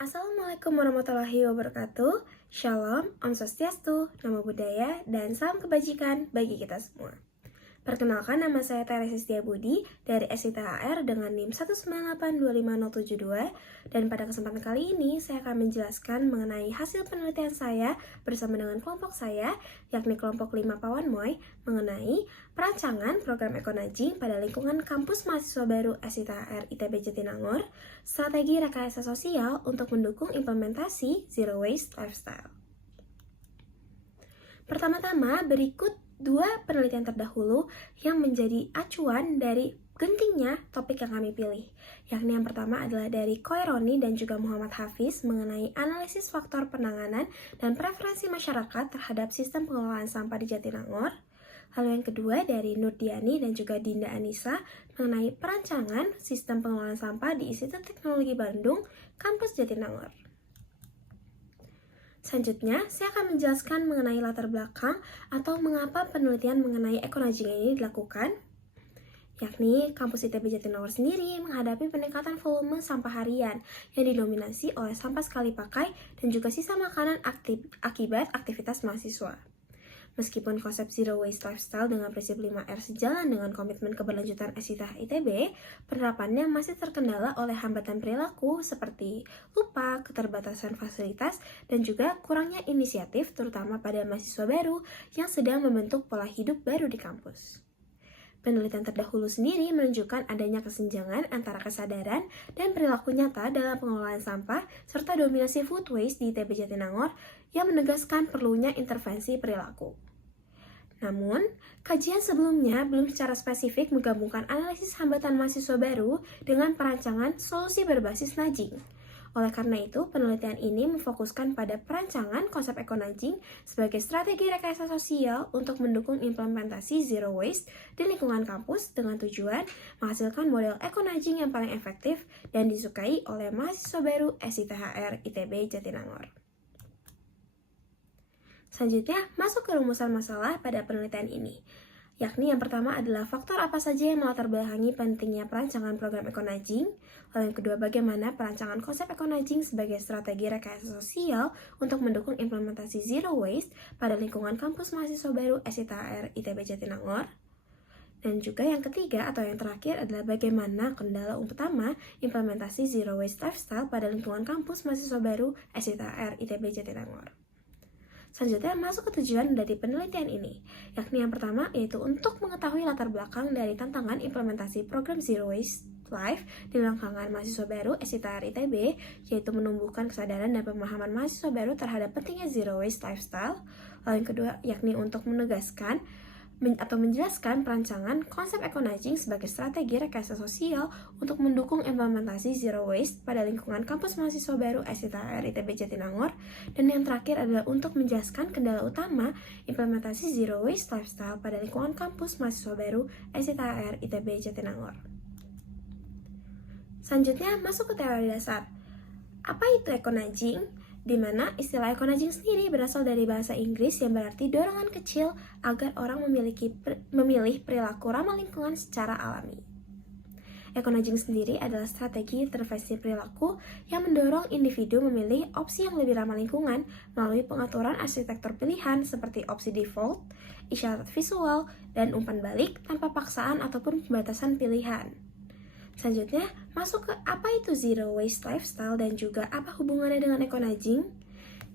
Assalamualaikum warahmatullahi wabarakatuh. Shalom, Om Swastiastu, Namo Buddhaya, dan salam kebajikan bagi kita semua. Perkenalkan, nama saya Teresa Setiabudi dari SITHR dengan NIM 1982572, dan pada kesempatan kali ini saya akan menjelaskan mengenai hasil penelitian saya bersama dengan kelompok saya, yakni kelompok 5 Pawan Moy, mengenai perancangan program ekonudging pada lingkungan kampus mahasiswa baru SITHR ITB Jatinangor, strategi rekayasa sosial untuk mendukung implementasi Zero Waste Lifestyle. Pertama-tama, berikut dua penelitian terdahulu yang menjadi acuan dari gentingnya topik yang kami pilih, yakni yang pertama adalah dari Koironi dan juga Muhammad Hafiz mengenai analisis faktor penanganan dan preferensi masyarakat terhadap sistem pengelolaan sampah di Jatinangor. Lalu yang kedua dari Nurdiani dan juga Dinda Anissa mengenai perancangan sistem pengelolaan sampah di Institut Teknologi Bandung, Kampus Jatinangor. Selanjutnya, saya akan menjelaskan mengenai latar belakang atau mengapa penelitian mengenai ekonudging ini dilakukan, yakni kampus ITB Jatinangor sendiri menghadapi peningkatan volume sampah harian yang didominasi oleh sampah sekali pakai dan juga sisa makanan akibat aktivitas mahasiswa. Meskipun konsep Zero Waste Lifestyle dengan prinsip 5R sejalan dengan komitmen keberlanjutan SITH ITB, penerapannya masih terkendala oleh hambatan perilaku seperti lupa, keterbatasan fasilitas, dan juga kurangnya inisiatif terutama pada mahasiswa baru yang sedang membentuk pola hidup baru di kampus. Penelitian terdahulu sendiri menunjukkan adanya kesenjangan antara kesadaran dan perilaku nyata dalam pengelolaan sampah serta dominasi food waste di ITB Jatinangor yang menegaskan perlunya intervensi perilaku. Namun, kajian sebelumnya belum secara spesifik menggabungkan analisis hambatan mahasiswa baru dengan perancangan solusi berbasis nudging. Oleh karena itu, penelitian ini memfokuskan pada perancangan konsep ekonudging sebagai strategi rekayasa sosial untuk mendukung implementasi zero waste di lingkungan kampus dengan tujuan menghasilkan model ekonudging yang paling efektif dan disukai oleh mahasiswa baru SITHR ITB Jatinangor. Selanjutnya, masuk ke rumusan masalah pada penelitian ini, yakni yang pertama adalah faktor apa saja yang melatar belakangi pentingnya perancangan program ekonudging, lalu yang kedua bagaimana perancangan konsep ekonudging sebagai strategi rekayasa sosial untuk mendukung implementasi zero waste pada lingkungan kampus mahasiswa baru SITHR ITB Jatinangor, dan juga yang ketiga atau yang terakhir adalah bagaimana kendala utama implementasi zero waste lifestyle pada lingkungan kampus mahasiswa baru SITHR ITB Jatinangor. Selanjutnya masuk ke tujuan dari penelitian ini, yakni yang pertama yaitu untuk mengetahui latar belakang dari tantangan implementasi program Zero Waste Life di lingkungan mahasiswa baru SITHR ITB, yaitu menumbuhkan kesadaran dan pemahaman mahasiswa baru terhadap pentingnya Zero Waste Lifestyle. Lalu yang kedua yakni untuk menegaskan atau menjelaskan perancangan konsep ekonudging sebagai strategi rekayasa sosial untuk mendukung implementasi zero waste pada lingkungan kampus mahasiswa baru SITHR ITB Jatinangor, dan yang terakhir adalah untuk menjelaskan kendala utama implementasi zero waste lifestyle pada lingkungan kampus mahasiswa baru SITHR ITB Jatinangor. Selanjutnya masuk ke teori dasar. Apa itu ekonudging? Di mana istilah ekonudging sendiri berasal dari bahasa Inggris yang berarti dorongan kecil agar orang memilih perilaku ramah lingkungan secara alami. Ekonudging sendiri adalah strategi intervensi perilaku yang mendorong individu memilih opsi yang lebih ramah lingkungan melalui pengaturan arsitektur pilihan seperti opsi default, isyarat visual, dan umpan balik tanpa paksaan ataupun pembatasan pilihan. Selanjutnya, masuk ke apa itu Zero Waste Lifestyle dan juga apa hubungannya dengan ekonudging.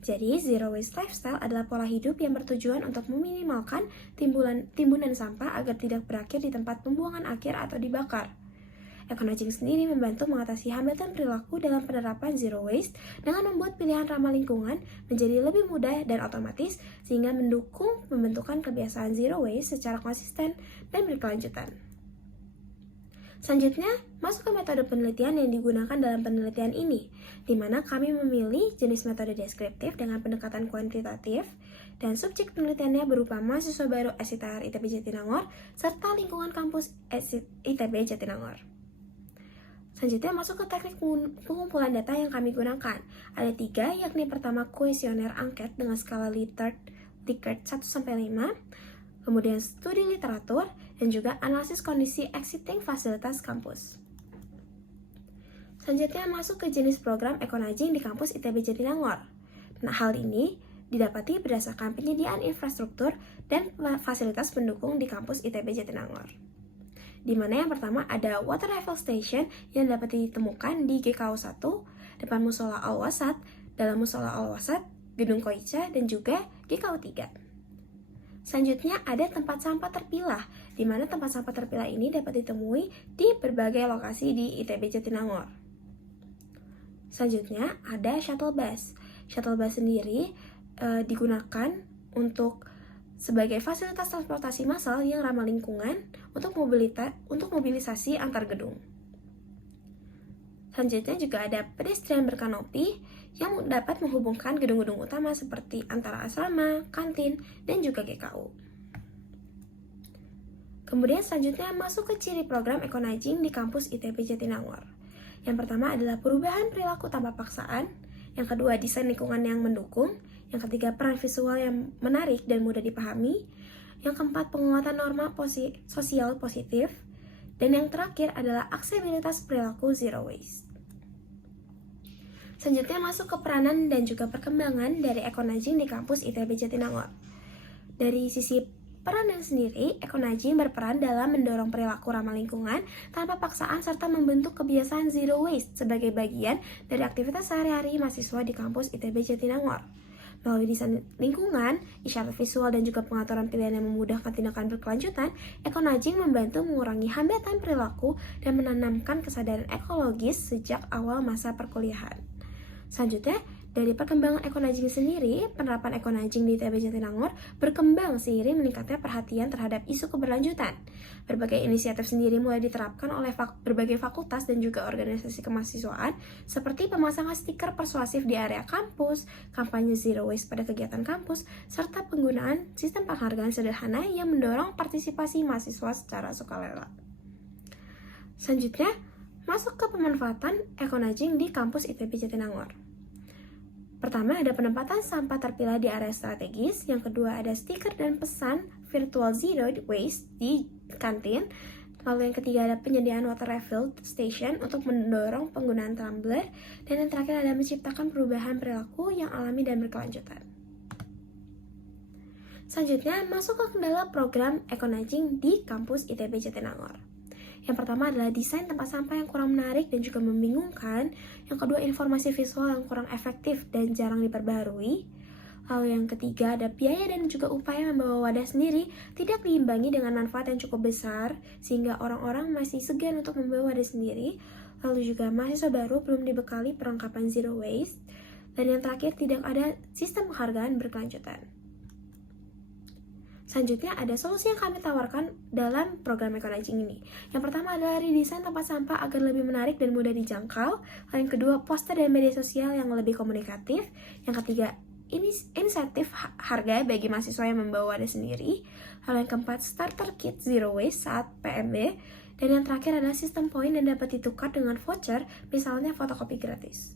Jadi, Zero Waste Lifestyle adalah pola hidup yang bertujuan untuk meminimalkan timbunan sampah agar tidak berakhir di tempat pembuangan akhir atau dibakar. Ekonudging sendiri membantu mengatasi hambatan perilaku dalam penerapan Zero Waste dengan membuat pilihan ramah lingkungan menjadi lebih mudah dan otomatis sehingga mendukung pembentukan kebiasaan Zero Waste secara konsisten dan berkelanjutan. Selanjutnya, masuk ke metode penelitian yang digunakan dalam penelitian ini, di mana kami memilih jenis metode deskriptif dengan pendekatan kuantitatif, dan subjek penelitiannya berupa mahasiswa baru SITHR ITB Jatinangor, serta lingkungan kampus ITB Jatinangor. Selanjutnya masuk ke teknik pengumpulan data yang kami gunakan. Ada 3, yakni pertama kuesioner angket dengan skala Likert 1-5, kemudian studi literatur, dan juga analisis kondisi existing fasilitas kampus. Selanjutnya masuk ke jenis program eco-nudging di kampus ITB Jatinangor. Nah, hal ini didapati berdasarkan penyediaan infrastruktur dan fasilitas pendukung di kampus ITB Jatinangor. Di mana yang pertama ada water refill station yang dapat ditemukan di GKU 1, depan Musola Al-Wasat, dalam Musola Al-Wasat, Gedung Koica, dan juga GKU 3. Selanjutnya ada tempat sampah terpilah, di mana tempat sampah terpilah ini dapat ditemui di berbagai lokasi di ITB Jatinangor. Selanjutnya ada shuttle bus. Shuttle bus sendiri digunakan untuk sebagai fasilitas transportasi massal yang ramah lingkungan untuk mobilisasi antar gedung. Selanjutnya juga ada pedestrian berkanopi yang dapat menghubungkan gedung-gedung utama seperti antara asrama, kantin, dan juga GKU. Kemudian selanjutnya masuk ke ciri program eco-nudging di kampus ITB Jatinangor. Yang pertama adalah perubahan perilaku tanpa paksaan, yang kedua desain lingkungan yang mendukung, yang ketiga peran visual yang menarik dan mudah dipahami, yang keempat penguatan norma sosial positif, dan yang terakhir adalah aksesibilitas perilaku zero waste. Selanjutnya masuk ke peranan dan juga perkembangan dari eco-nudging di kampus ITB Jatinangor. Dari sisi peranan sendiri, eco-nudging berperan dalam mendorong perilaku ramah lingkungan tanpa paksaan serta membentuk kebiasaan zero waste sebagai bagian dari aktivitas sehari-hari mahasiswa di kampus ITB Jatinangor. Melalui desain lingkungan, isyarat visual, dan juga pengaturan pilihan yang memudahkan tindakan berkelanjutan, eco-nudging membantu mengurangi hambatan perilaku dan menanamkan kesadaran ekologis sejak awal masa perkuliahan. Selanjutnya, dari perkembangan eco-nudging sendiri, penerapan eco-nudging di ITB Jatinangor berkembang seiring meningkatnya perhatian terhadap isu keberlanjutan. Berbagai inisiatif sendiri mulai diterapkan oleh berbagai fakultas dan juga organisasi kemahasiswaan, seperti pemasangan stiker persuasif di area kampus, kampanye zero waste pada kegiatan kampus, serta penggunaan sistem penghargaan sederhana yang mendorong partisipasi mahasiswa secara sukarela. Selanjutnya, masuk ke pemanfaatan eco-nudging di kampus ITB Jatinangor. Pertama, ada penempatan sampah terpilah di area strategis. Yang kedua, ada stiker dan pesan virtual zero waste di kantin. Lalu yang ketiga, ada penyediaan water refill station untuk mendorong penggunaan tumbler. Dan yang terakhir, ada menciptakan perubahan perilaku yang alami dan berkelanjutan. Selanjutnya, masuk ke kendala program eco-nudging di kampus ITB Jatinangor. Yang pertama adalah desain tempat sampah yang kurang menarik dan juga membingungkan. Yang kedua, informasi visual yang kurang efektif dan jarang diperbarui. Lalu yang ketiga, ada biaya dan juga upaya membawa wadah sendiri tidak diimbangi dengan manfaat yang cukup besar, sehingga orang-orang masih segan untuk membawa wadah sendiri. Lalu juga mahasiswa baru belum dibekali perlengkapan zero waste. Dan yang terakhir, tidak ada sistem penghargaan berkelanjutan. Selanjutnya ada solusi yang kami tawarkan dalam program eco-nudging ini. Yang pertama adalah redesign tempat sampah agar lebih menarik dan mudah dijangkau. Lalu yang kedua, poster dan media sosial yang lebih komunikatif. Yang ketiga, insentif harga bagi mahasiswa yang membawa wadah sendiri. Lalu yang keempat, starter kit zero waste saat PMB. Dan yang terakhir adalah sistem poin yang dapat ditukar dengan voucher, misalnya fotokopi gratis.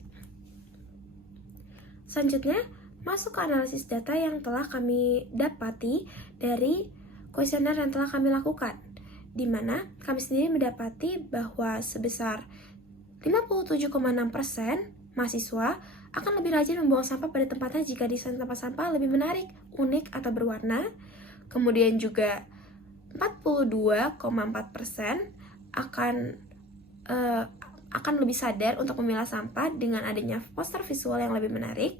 Selanjutnya, masuk ke analisis data yang telah kami dapati dari kuesioner yang telah kami lakukan, di mana kami sendiri mendapati bahwa sebesar 57,6% mahasiswa akan lebih rajin membuang sampah pada tempatnya jika desain tempat sampah lebih menarik, unik, atau berwarna. Kemudian juga 42,4% akan lebih sadar untuk memilah sampah dengan adanya poster visual yang lebih menarik.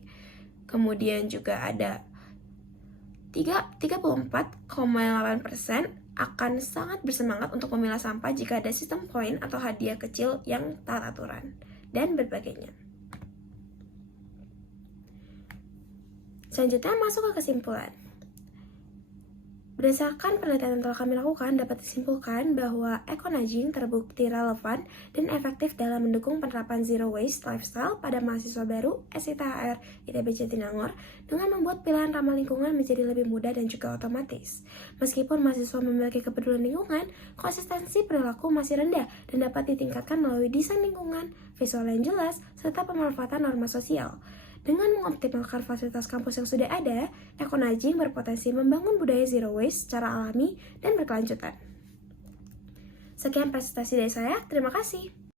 Kemudian juga ada 34,8% akan sangat bersemangat untuk memilah sampah jika ada sistem poin atau hadiah kecil yang taat aturan, dan berbagainya. Selanjutnya masuk ke kesimpulan. Berdasarkan penelitian yang telah kami lakukan, dapat disimpulkan bahwa eco-nudging terbukti relevan dan efektif dalam mendukung penerapan zero waste lifestyle pada mahasiswa baru SITHR ITB Jatinangor dengan membuat pilihan ramah lingkungan menjadi lebih mudah dan juga otomatis. Meskipun mahasiswa memiliki kepedulian lingkungan, konsistensi perilaku masih rendah dan dapat ditingkatkan melalui desain lingkungan, visual yang jelas, serta pemanfaatan norma sosial. Dengan mengoptimalkan fasilitas kampus yang sudah ada, eco-nudging berpotensi membangun budaya zero waste secara alami dan berkelanjutan. Sekian presentasi dari saya, terima kasih.